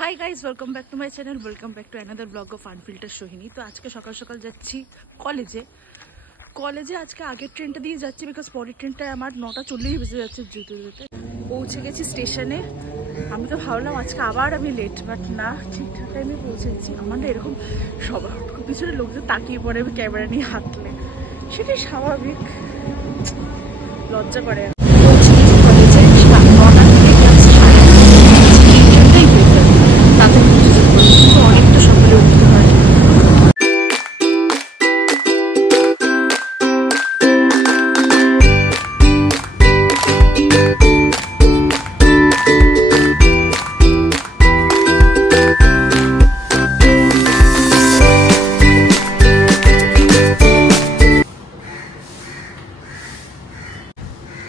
Hi guys, welcome back to my channel, welcome back to another blog of unfilter Sohini. তো আজকে সকাল সকাল যাচ্ছি কলেজে আজকে আগের ট্রেনটা দিয়ে যাচ্ছি, বিকজ পরের ট্রেনটায় আমার 9:40 বেজে যাচ্ছে যেতে যেতে। পৌঁছে গেছি স্টেশনে। আমি তো ভাবলাম আজকে আবার আমি লেট, বাট না, ঠিকঠাক টাইমে পৌঁছে গেছি। আমার না এরকম সবার পিছনে লোকজন তাকিয়ে পড়ে আমি ক্যামেরা নিয়ে হাঁটলে, সেটাই স্বাভাবিক, লজ্জা করে। অনেকটা সকালে উঠতে হয়।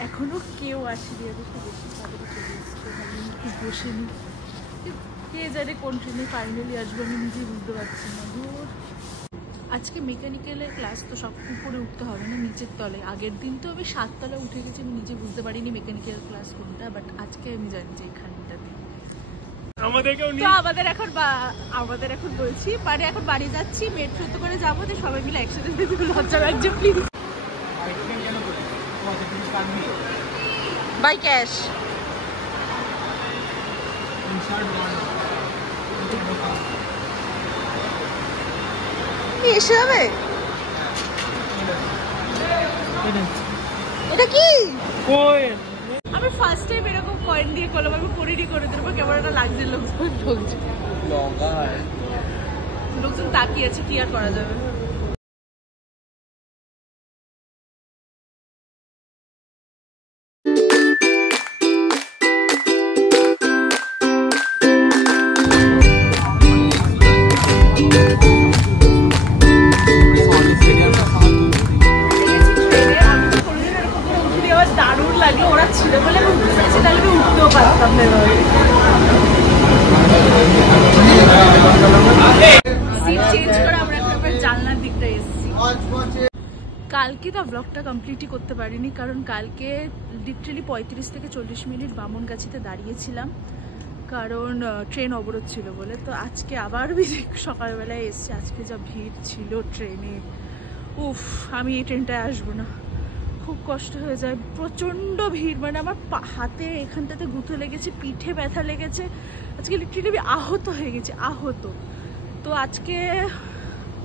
এখনো কেউ আসেনি, বসেনি, কে জানে কোন ট্রেনে ফাইনালি আসবো, আমি নিজেই বুঝতে পারছি না। আজকে মেকানিক্যালের ক্লাস, তো সব উপরে উঠতে হবে না, নিচের তলে। আগের দিন তো আমি 7 তলায় উঠে গেছি, আমি নিজে বুঝতে পারিনি মেকানিক্যাল ক্লাস কোনটা, বাট আজকে আমি জানি যে এখানটাতে আমাদের এখন বলছি মানে এখন বাড়ি যাচ্ছি, মেট্রোতে করে যাবো, তো সবাই মিলে একসাথে লজ্জা লাগছে, প্লিজ। বাই ক্যাশ এসে যাবে। এটা কি আমি ফার্স্ট টাইম এরকম কয়েন দিয়ে করলাম, আমি করিনি, করে দেবো। ক্যামেরাটা লাগছে, লোকজন তাকিয়ে আছে, কি আর করা যাবে। দারুণ লাগলো, ওরা ছিল বলে আমি উঠতে পেরেছি, তাহলে আমি উঠতেও পারতাম না। সিট চেঞ্জ করে আমরা এখন আবার জানলার দিকটা এসেছি। কালকে তো ব্লগটা কমপ্লিটই করতে পারিনি, কারণ কালকে লিটারালি 35 থেকে 40 মিনিট বামনগাছিতে দাঁড়িয়েছিলাম, কারণ ট্রেন অবরোধ ছিল বলে। তো আজকে আবার সকালবেলায় এসেছি, আজকে যা ভিড় ছিল ট্রেনে, উফ, আমি এই ট্রেনটায় আসবো না, খুব কষ্ট হয়ে যায়, প্রচণ্ড ভিড়। মানে আমার হাতে এখানটাতে গুঁতো লেগেছে, পিঠে ব্যথা লেগেছে, আজকে লিটারালি আমি আহত হয়ে গেছি, আহত। তো আজকে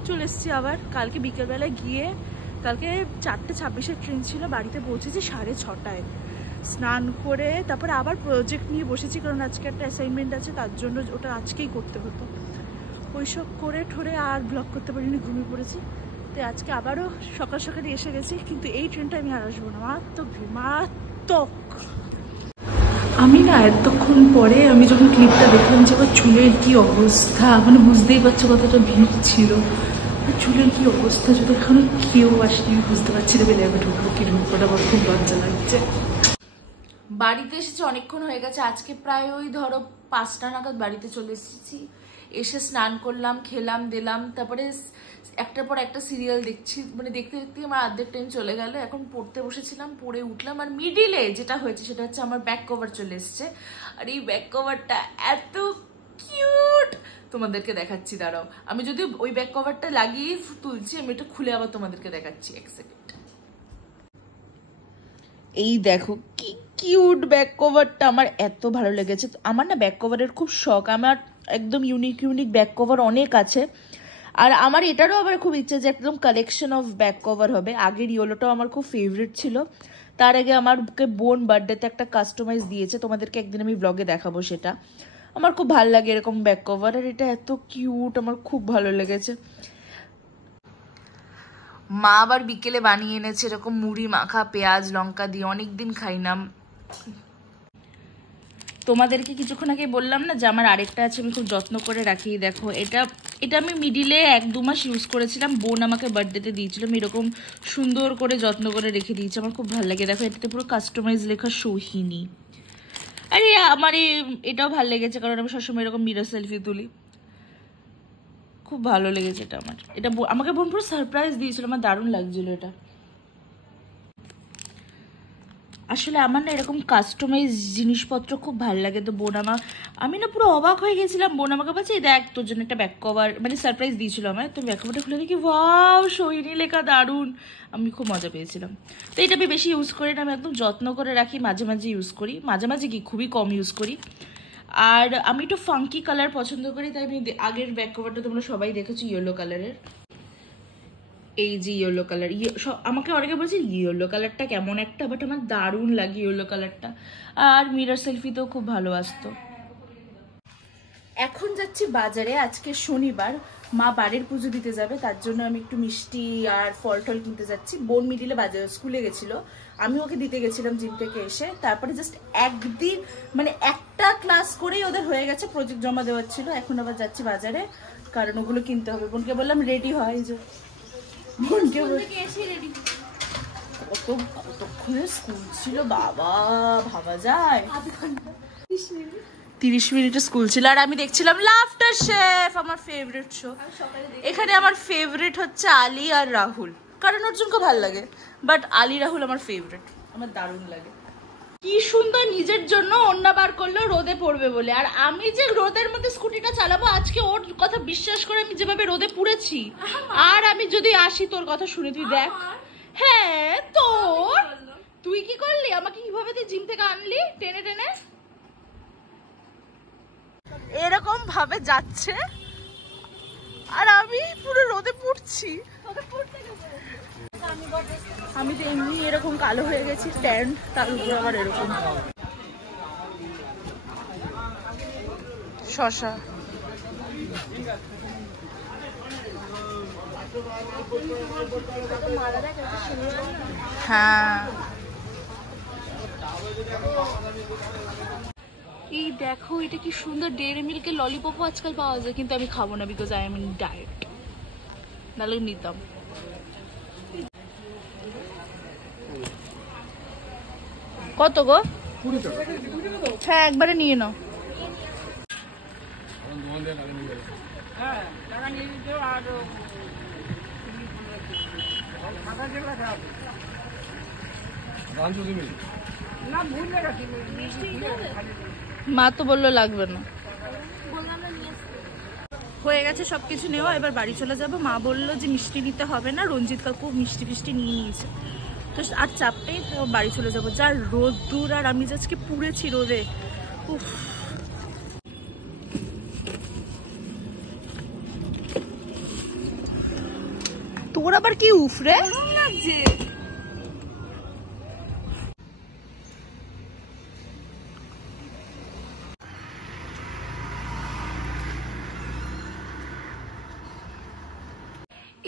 চলে এসেছি আবার। কালকে বিকেলবেলায় গিয়ে, কালকে 4:26-এর ট্রেন ছিল, বাড়িতে পৌঁছেছি 6:30টায়, স্নান করে তারপরে আবার প্রজেক্ট নিয়ে বসেছি, কারণ আজকে একটা অ্যাসাইনমেন্ট আছে, তার জন্য ওটা আজকেই করতে হতো। ওইসব করে ঠোরে আর ব্লগ করতে পারিনি, ঘুমিয়ে পড়েছি। তো আজকে আবারও সকাল সকালে এসে গেছি, কিন্তু এই ট্রেনটা আমি আর আসবো না, মারাত্মক। আমি না এতক্ষণ পরে আমি যখন ক্লিপটা দেখলাম যে আমার চুলের কি অবস্থা, মানে বুঝতেই পারছো কতটা ভিড় ছিল, চুলের কি অবস্থা, যদি এখনো কেউ আসেনি বুঝতে পারছি না, বেলে আমি ঢুকবো কি ঢুকবো না, আমার খুব লজ্জা লাগছে। বাড়িতে এসেছি অনেকক্ষণ হয়ে গেছে, আজকে প্রায় ওই ধরো 5টা নাগাদ বাড়িতে চলে এসেছি। এসে স্নান করলাম, খেলাম দিলাম, তারপরে একটার পর একটা সিরিয়াল দেখছি, মানে দেখতে দেখতে আমার অর্ধেক টাইম চলে গেল। এখন পড়তে বসেছিলাম, পড়ে উঠলাম, আর মিডিলে যেটা হয়েছে সেটা হচ্ছে আমার ব্যাক কভার চলে এসছে। আর এই ব্যাক কভারটা এত কিউট, তোমাদেরকে দেখাচ্ছি, দাঁড়াও। আমি যদি ওই ব্যাক কভারটা লাগিয়ে তুলছি, আমি এটা খুলে আবার তোমাদেরকে দেখাচ্ছি, এক সেকেন্ড। এই দেখো কি কিউট ব্যাক কভারটা, আমার এত ভালো লেগেছে। আমার না ব্যাক কভারের খুব শখ, আমার একদম ইউনিক ব্যাক কভার অনেক আছে। আর আমার এটারও আবার খুব ইচ্ছে যে একদম কালেকশন অফ ব্যাক কভার হবে। আগের ইয়েলোটাও আমার খুব ফেভারিট ছিল, তার আগে আমারকে বোন বার্থডেতে একটা কাস্টমাইজ দিয়েছে, তোমাদেরকে একদিন আমি ব্লগে দেখাবো সেটা। আমার খুব ভালো লাগে এরকম ব্যাক কভার, আর এটা এত কিউট, আমার খুব ভালো লেগেছে। মা আবার বিকেলে বানিয়ে এনেছে এরকম মুড়ি মাখা পেঁয়াজ লঙ্কা দিয়ে, অনেকদিন খাইলাম। তোমাদেরকে কিছুক্ষণ আগে বললাম না যে আমার আরেকটা আছে, আমি খুব যত্ন করে রাখি। দেখো এটা আমি মিডিলে 1-2 মাস ইউজ করেছিলাম, বোন আমাকে বার্থডেতে দিয়েছিল, আমি এরকম সুন্দর করে যত্ন করে রেখে দিয়েছি, আমার খুব ভালো লাগে। দেখো এটাতে পুরো কাস্টমাইজ লেখা সোহিনী। আরে আমার এটাও ভালো লেগেছে, কারণ আমি সবসময় এরকম মিরর সেলফি তুলি, খুব ভালো লেগেছে এটা আমার। এটা আমাকে বোন পুরো সারপ্রাইজ দিয়েছিল, আমার দারুণ লাগছিল এটা। আসলে আমার না এরকম কাস্টমাইজ জিনিসপত্র খুব ভালো লাগে। তো বোন আমি না পুরো অবাক হয়ে গেছিলাম। বোন আমাকে বলছে দেখ তোর জন্য একটা ব্যাক কভার, মানে সারপ্রাইজ দিয়েছিল আমার। তো ব্যাক কভারটা খুলে দেখি ওয়াও সৈনী লেখা, দারুণ। আমি খুব মজা পেয়েছিলাম। তো এটা আমি বেশি ইউজ করি না, আমি একদম যত্ন করে রাখি, মাঝে মাঝে ইউজ করি, মাঝে মাঝে কি খুবই কম ইউজ করি। আর আমি একটু ফাঙ্কি কালার পছন্দ করি, তাই আমি আগের ব্যাক কভারটা তোমরা সবাই দেখেছো ইয়েলো কালারের। এই যে ইয়েলো কালার, আমাকে অনেকে বলছে ইয়েলো কালারটা কেমন একটা, বাট আমার দারুণ লাগে ইয়েলো কালারটা। আর মিরর সেলফিতেও খুব ভালো আসতো। এখন যাচ্ছি বাজারে, আজকে শনিবার, মা বাড়ির পুজো দিতে যাবে, তার জন্য আমি একটু মিষ্টি আর ফল টল কিনতে যাচ্ছি। বোন মিডিলে বাজারে স্কুলে গেছিলো, আমি ওকে দিতে গেছিলাম জিম থেকে এসে। তারপরে জাস্ট একদিন মানে একটা ক্লাস করেই ওদের হয়ে গেছে, প্রজেক্ট জমা দেওয়ার ছিল। এখন আবার যাচ্ছি বাজারে, কারণ ওগুলো কিনতে হবে। বোনকে বললাম রেডি হয়, যে কতক্ষণে স্কুল ছিল বাবা, ভাবা যায় 30 মিনিটের স্কুল ছিল। আর আমি দেখছিলাম লাফটার শেফ, আমার ফেভারিট শো। এখানে আমার ফেভারিট হচ্ছে আলী আর রাহুল, কারণ অর্জুনকে ভালো লাগে, বাট আলী রাহুল আমার ফেভারিট, আমার দারুণ লাগে। কি সুন্দর নিজের জন্য ওন্না বার করলো রোদে পড়বে বলে, আর আমি যে রোদের মধ্যে স্কুটিটা চালাবো, আজকে ওর কথা বিশ্বাস করে আমি যেভাবে রোদে পুড়েছি। আর আমি যদি আসি তোর কথা শুনে, তুই দেখ। হ্যাঁ তোর, তুই কি করলি আমাকে, কিভাবে তুই জিম থেকে আনলি টেনে টেনে, এরকম ভাবে যাচ্ছে আর আমি পুরো রোদে পুড়ছি। আমি তো এমনি এরকম কালো হয়ে গেছি, ট্যান, তার উপরে আবার এরকম। শশা হ্যাঁ, এই দেখো এটা কি সুন্দর, ডেয়ারি মিল্কের ললিপপও আজকাল পাওয়া যায়, কিন্তু আমি খাবো না, because I am in diet, নাহলে নিতাম। কত গো? হ্যাঁ একবারে নিয়ে নাও। মা তো বললো লাগবে না, হয়ে গেছে সবকিছু নেওয়া, এবার বাড়ি চলে যাব। মা বললো যে মিষ্টি নিতে হবে না, রঞ্জিত কাকু মিষ্টি ফিষ্টি নিয়ে নিয়েছে, তো আর চাপটাই, তো বাড়ি চলে যাবো। যা রোদ দূর, আর আমি আজকে পুড়েছি রোদে। উফ, তোর আবার কি উফরে লাগছে?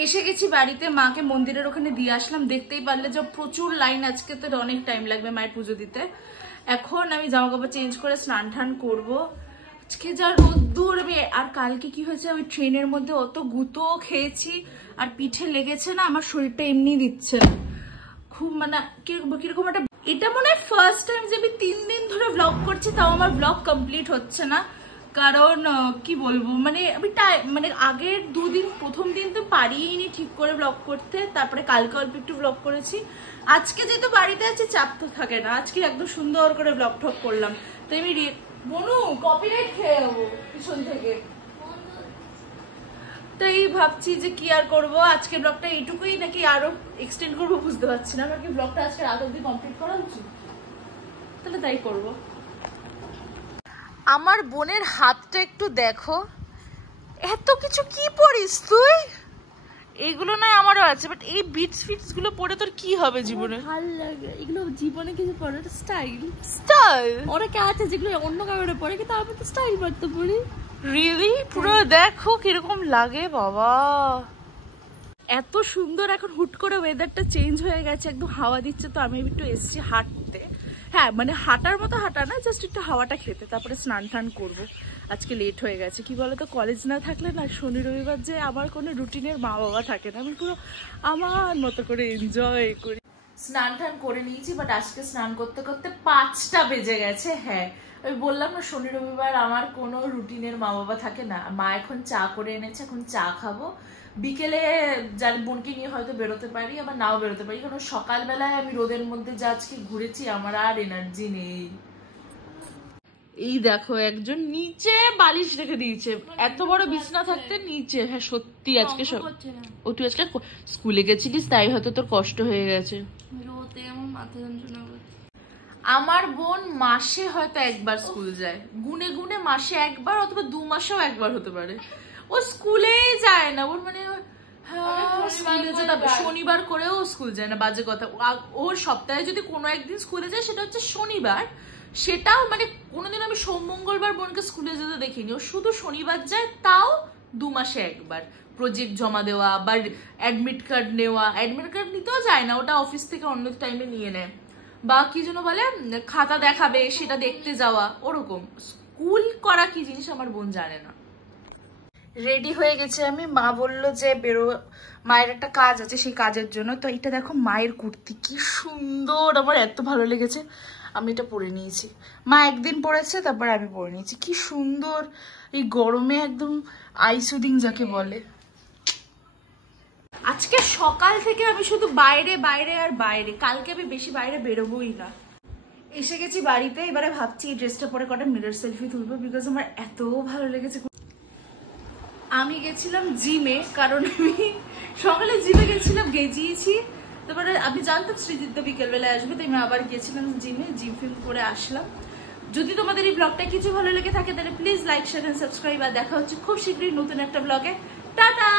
এসে গেছি বাড়িতে, মাকে মন্দিরের ওখানে দিয়ে আসলাম। দেখতেই পারলে যে প্রচুর লাইন, আজকে তো অনেক টাইম লাগবে মায়ের পুজো দিতে। এখন আমি জামা কাপড় চেঞ্জ করে স্নান টান করবো। আজকে যা রোদ্দুর, আর কালকে কি হয়েছে, আমি ট্রেনের মধ্যে অত গুঁতো খেয়েছি আর পিঠে লেগেছে না, আমার শরীরটা এমনি দিচ্ছে না, খুব মানে কিরকম একটা। এটা মনে হয় ফার্স্ট টাইম যে আমি 3 দিন ধরে ব্লগ করছি, তাও আমার ব্লগ কমপ্লিট হচ্ছে না। কারণ কি বলবো, মানে আমি মানে আগের 2 দিন, প্রথম দিন তো পারিনি ঠিক করে ব্লগ করতে, তারপরে কালকে অল্প একটু ব্লগ করেছি। আজকে যেহেতু বাড়িতে আছি চাপ তো থাকে না, আজকে একদম সুন্দর করে ব্লগ ঠক করলাম। তো আমি বনু কপিরাইট খেয়ে যাবো পিছন থেকে, তো এই ভাবছি যে কি আর করবো, আজকে ব্লগটা এইটুকুই নাকি আরো এক্সটেন্ড করবো বুঝতে পারছি না। আমার কি ব্লগটা আজকে রাত অব্দি কমপ্লিট করা উচিত, তাহলে তাই করবো। আমার বোনের হাতটা একটু দেখো, এত কিছু কি পরিস তুই? এগুলো নয় আমারও আছে, বাট এই বিটস ফিটস গুলো পরে তোর কি হবে জীবনে? ভালো লাগে এগুলো, জীবনে কিছু পরে স্টাইল অনেকে আছে যেগুলো অন্য কারণে পরে, কিন্তু আমি তো স্টাইল করতে পারি। রিয়েলি পুরো দেখো কিরকম লাগে বাবা, এত সুন্দর। এখন হুট করে ওয়েদারটা চেঞ্জ হয়ে গেছে, একদম হাওয়া দিচ্ছে, তো আমি একটু এসছি হাঁটতে। হ্যাঁ মানে হাঁটার মতো হাঁটা না, জাস্ট একটু হাওয়াটা খেতে, তারপরে স্নান টান করবো। আজকে লেট হয়ে গেছে, কি বলতো, কলেজ না থাকলে না শনি রবিবার যে আমার কোনো রুটিনের মা বাবা থাকে না, আমি পুরো আমার মতো করে এনজয় করি। স্নান টান করে নিয়েছি, বাট আজকে স্নান করতে করতে 5টা বেজে গেছে। হ্যাঁ, আমি বললাম না শনি রবিবার আমার কোনো রুটিনের মা বাবা থাকে না। মা এখন চা করে এনেছে, এখন চা খাবো। বিকেলে যার বোনকে নিয়ে হয়তো বেরোতে পারি, আবার নাও বেরোতে পারি, কারণ সকালবেলায় আমি রোদের মধ্যে যা আজকে ঘুরেছি আমার আর এনার্জি নেই। এই দেখো একজন নিচে বালিশ রেখে দিয়েছে, এত বড় বিছনা থাকতে নিচে। হ্যাঁ সত্যি আজকে সব ও তুই আজকে স্কুলে গেছিলিস তাই হয়তো তোর কষ্ট হয়ে গেছে। আমার বোন মাসে হয়তো একবার স্কুল যায়, গুনে গুনে মাসে একবার অথবা 2 মাসেও একবার হতে পারে। ও স্কুলেই যায় না, ওর মানে শনিবার করেও স্কুল যায় না, বাজে কথা। ওর সপ্তাহে যদি কোনো একদিন স্কুলে যায় সেটা হচ্ছে শনিবার, সেটাও মানে কোনোদিন আমি সোম মঙ্গলবার বোনকে স্কুলে যেতে দেখিনি, ও শুধু শনিবার যায়, তাও 2 মাসে একবার। প্রজেক্ট জমা দেওয়া বা অ্যাডমিট কার্ড নেওয়া, অ্যাডমিট কার্ড নিতেও যায় না, ওটা অফিস থেকে অন্য টাইমে নিয়ে নেয়, বা কি যেন বলে খাতা দেখাবে সেটা দেখতে যাওয়া, ওরকম। স্কুল করা কি জিনিস আমার বোন জানে না। রেডি হয়ে গেছে আমি, মা বললো যে বেরো, মায়ের একটা কাজ আছে সেই কাজের জন্য। তো এটা দেখো মায়ের কুর্তি কি সুন্দর, আমার এত ভালো লেগেছে, আমি এটা পরে নিয়েছি। মা একদিন পরেছে, তারপর আমি পরে নিয়েছি, কি সুন্দর। এই গরমে একদম আইসুদিং যাকে বলে। আজকে সকাল থেকে আমি শুধু বাইরে বাইরে আর বাইরে, কালকে আমি বেশি বাইরে বেরোবোই না। এসে গেছি বাড়িতে, এবারে ভাবছি এই ড্রেসটা পরে কটা মিরর সেলফি তুলবো, বিকজ আমার এত ভালো লেগেছে। আমি গেছিলাম জিমে, কারণ আমি সকালে জিমে গেছিলাম, গেজিয়েছি, তারপরে আমি জানতাম সৃজিত বিকেলবেলায় আসবে, তাই আমি আবার গেছিলাম জিমে, জিম ফিম করে আসলাম। যদি তোমাদের এই ব্লগটা কিছু ভালো লেগে থাকে তাহলে please like share and subscribe, আর দেখা হচ্ছে খুব শীঘ্রই নতুন একটা ব্লগে। টাটা।